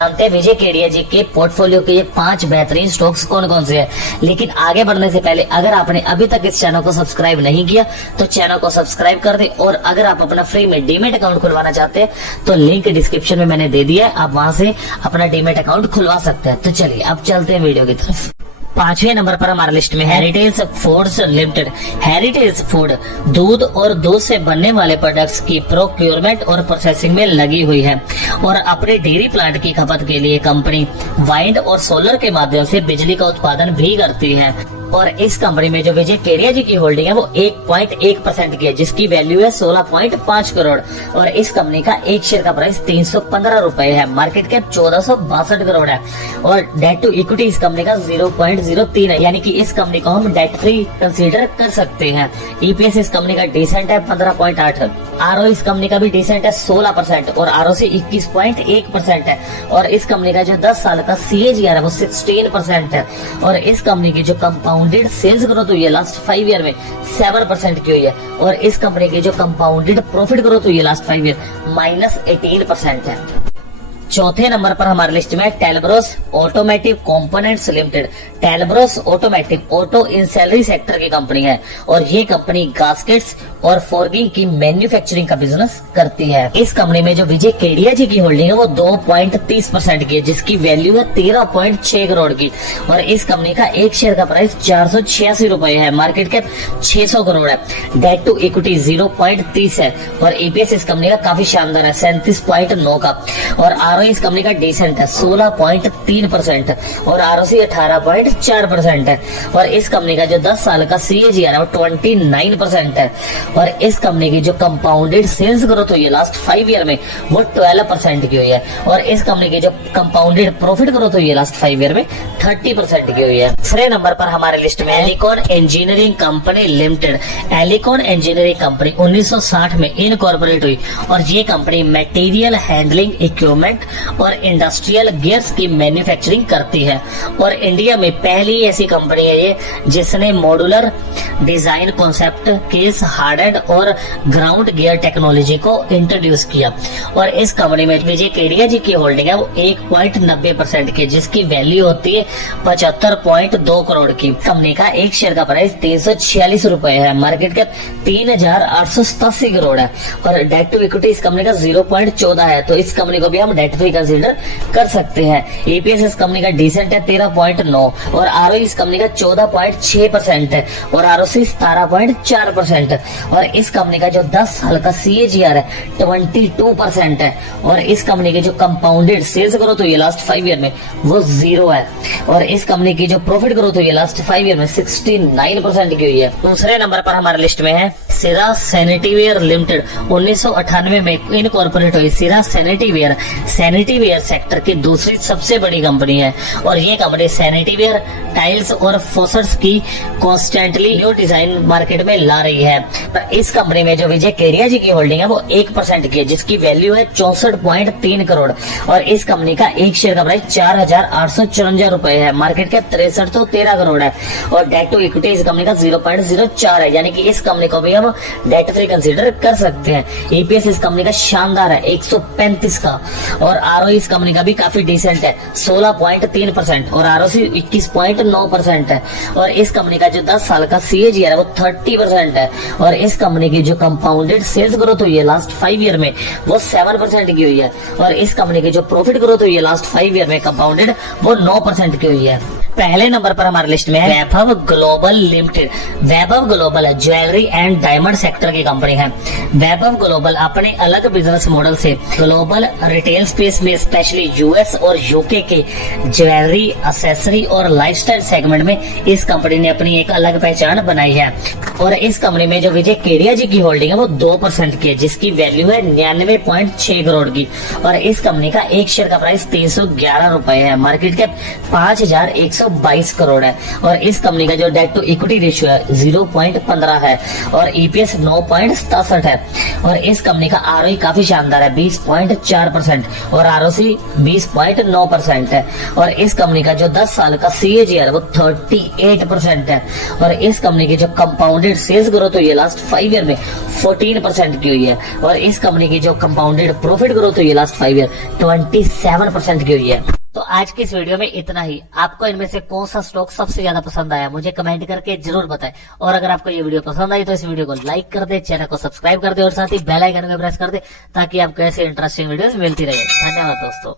जानते हैं विजय केडिया जी के पोर्टफोलियो के ये 5 बेहतरीन स्टॉक्स कौन कौन से हैं। लेकिन आगे बढ़ने से पहले अगर आपने अभी तक इस चैनल को सब्सक्राइब नहीं किया तो चैनल को सब्सक्राइब कर दे, और अगर आप अपना फ्री में डीमेट अकाउंट खुलवाना चाहते हैं तो लिंक डिस्क्रिप्शन में मैंने दे दिया है, आप वहां से अपना डीमेट अकाउंट खुलवा सकते हैं। तो चलिए अब चलते हैं वीडियो की तरफ। 5वें नंबर पर हमारे लिस्ट में heritage foods limited. Heritage food दूध और दूध से बनने वाले प्रोडक्ट्स की प्रोक्योरमेंट और प्रोसेसिंग में लगी हुई है और अपने डेयरी प्लांट की खपत के लिए कंपनी वाइंड और सोलर के माध्यम से बिजली का उत्पादन भी करती है। और इस कंपनी में जो विजय केडिया जी की होल्डिंग है वो 1.1% की है, जिसकी वैल्यू है 16.5 करोड़ और इस कंपनी का एक शेयर का प्राइस 315 रुपए है। मार्केट कैप 1462 करोड़ है और डेट टू इक्विटी इस कंपनी का 0.03 है, यानी कि इस कंपनी को हम डेट फ्री कंसीडर कर सकते हैं। ईपीएस इस कंपनी का डिसेंट है 15.8, आरओ इस कंपनी का भी डिसेंट है 16% और आरओसी 21.1% है और इस कंपनी का जो 10 साल का सीएजीआर है वो 16% है और इस कंपनी की जो कंपाउंडेड सेल्स ग्रोथ हुई है लास्ट 5 ईयर में 7% की हुई है और इस कंपनी की जो कंपाउंडेड प्रॉफिट ग्रोथ हुई है लास्ट 5 ईयर -18% है। चौथे नंबर पर हमारे लिस्ट में Talbros automotive components limited. Talbros automotive auto ancillary sector की कंपनी है और ये कंपनी गास्केट्स और फोर्गिंग की मैन्युफैक्चरिंग का बिजनेस करती है। इस कंपनी में जो विजय केडिया जी की होल्डिंग है वो 2.30% की है, जिसकी वैल्यू है 13.6 करोड़ की और इस कंपनी का एक शेयर का प्राइस 486 रुपए है। मार्केट कैप 600 करोड़ है। डेट टू इक्विटी 0.30 है और ईपीएस इस कंपनी का काफी शानदार है 37.9 का और आरओ इस कंपनी का डिसेंट है 16.3% और आरओसी 18.4% है और इस कंपनी का जो 10 साल का सीएजीआर है वो 29% है और इस कंपनी की जो कंपाउंडेड सेल्स ग्रोथ हुई है लास्ट 5 ईयर में वो 12% की हुई है और इस कंपनी की जो कंपाउंडेड प्रॉफिट ग्रोथ हुई है लास्ट 5 ईयर में 30% की हुई है। तीसरे नंबर पर हमारे लिस्ट में Elecon engineering company limited. Elecon engineering company 1960 में इनकॉर्पोरेट हुई और ये कंपनी मटेरियल हैंडलिंग इक्विपमेंट और इंडस्ट्रियल गियर्स की मैन्युफैक्चरिंग करती है और इंडिया में पहली ऐसी कंपनी है ये जिसने मॉड्यूलर डिजाइन कॉन्सेप्ट केस हार्डेड और ग्राउंड गियर टेक्नोलॉजी को इंट्रोड्यूस किया और इस कंपनी में विजय केडिया जी की होल्डिंग है वो 1.90% की, जिसकी वैल्यू होती है 75.2 करोड़ की। कंपनी का एक शेयर का प्राइस 346 रुपए है। मार्केट कैप 3887 करोड़ है और डेट टू इक्विटी इस कंपनी का 0.14 है, तो इस कंपनी को भी हम डेट फ्री कंसीडर कर सकते हैं। ईपीएस इस कंपनी का डिसेंट है 13.9 और आरओ इस कंपनी का 14.6% है और आरओसी 17.4% और इस कंपनी का जो 10 साल का सीएजीआर है 22% है और इस कंपनी की जो कंपाउंडेड सेल्स ग्रोथ हुई है लास्ट 5 ईयर में वो 0 है और इस कंपनी की जो प्रॉफिट ग्रोथ हुई है लास्ट 5 ईयर में 69% की हुई है। दूसरे नंबर पर हमारे लिस्ट में है सिरा सैनिटरीवेयर लिमिटेड। 1998 में इनकॉर्पोरेट हुई सिरा सैनिटरीवेयर सैनिटरीवेयर सेक्टर की दूसरी सबसे बड़ी कंपनी है और ये कंपनी सैनिटरीवेयर टाइल्स और फोसट्स की कॉन्स्टेंटली न्यू डिजाइन मार्केट में ला रही है। इस कंपनी में जो विजय केडिया जी की होल्डिंग है वो 1% की है, जिसकी वैल्यू है 64.3 करोड़ और इस कंपनी का एक शेयर का प्राइस 4854 रुपए है। मार्केट कैप 6313 करोड़ है और डेट टू इक्विटी इस कंपनी का 0.04 है, यानी कि इस कंपनी को भी हम डेट फ्री कंसीडर कर सकते हैं। ईपीएस इस कंपनी का शानदार है 135 का और आरओ इस कंपनी का भी काफी डिसेंट है 16.3% और आरओसी 21.9% है और इस कंपनी का जो 10 साल का सीएजीआर है वो 30% है और इस कंपनी की जो कंपाउंडेड सेल्स ग्रोथ हुई है लास्ट 5 ईयर में वो 7% की हुई है और इस कंपनी की जो प्रॉफिट ग्रोथ हुई है लास्ट 5 ईयर में कंपाउंडेड वो 9% की हुई है। पहले नंबर पर हमारे लिस्ट में है Vaibhav global limited. Vaibhav global jewellery and diamond sector की कंपनी है। वैभव ग्लोबल अपने अलग बिजनेस मॉडल से ग्लोबल रिटेल स्पेस में स्पेशली यूएस और यूके के ज्वेलरी एक्सेसरी और लाइफस्टाइल सेगमेंट में इस कंपनी ने अपनी एक अलग पहचान बनाई है और इस कंपनी में जो विजय केडिया जी की होल्डिंग है वो 2% की है, जिसकी वैल्यू है 99.6 करोड़ की और इस कंपनी का एक शेयर का प्राइस 311 रुपए है। मार्केट कैप 5152 22 करोड़ है। और इस कंपनी का जो डेट टू इक्विटी रेशियो है 0.15 है और ईपीएस 9.67 है। और इस कंपनी का आरओई काफी शानदार है 20.4% और आरओसी 20.9% है। और इस कंपनी का जो 10 साल का सीएजीआर है वो 38% है। और इस कंपनी की जो कंपाउंडेड सेल्स ग्रोथ हुई है लास्ट 5 ईयर में 14% की हुई है। और इस कंपनी की जो कंपाउंडेड प्रॉफिट ग्रोथ हुई है लास्ट 5 ईयर 27% की हुई है। तो आज की इस वीडियो में इतना ही। आपको इनमें से कौन सा स्टॉक सबसे ज्यादा पसंद आया मुझे कमेंट करके जरूर बताएं। और अगर आपको ये वीडियो पसंद आई तो इस वीडियो को लाइक कर दे, चैनल को सब्सक्राइब कर दे और साथ ही बेल आइकन को प्रेस कर दे ताकि आपको ऐसे इंटरेस्टिंग वीडियोस मिलती रहे। धन्यवाद दोस्तों।